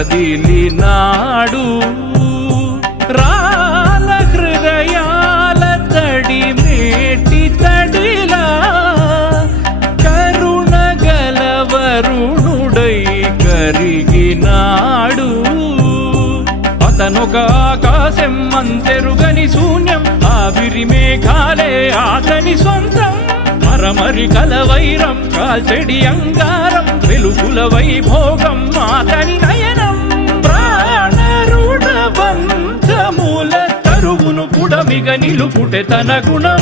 కదిలినాడు రాల హృదయాల తడి మేటి తడిలా కరుణ గలవరుణుడై కరిగినాడు అతనొక ఆకాశం అంతెరుగని శూన్యం ఆవిరి మేఘాలే ఆతని సొంతం మరమరి కలవైరం కాల్చెడి అంగారం వెలుగుల వైభోగం ఆతని నయనం ప్రాణరుణ బంధముల తరువును పుడమిగ నిలుపుటె తన గుణం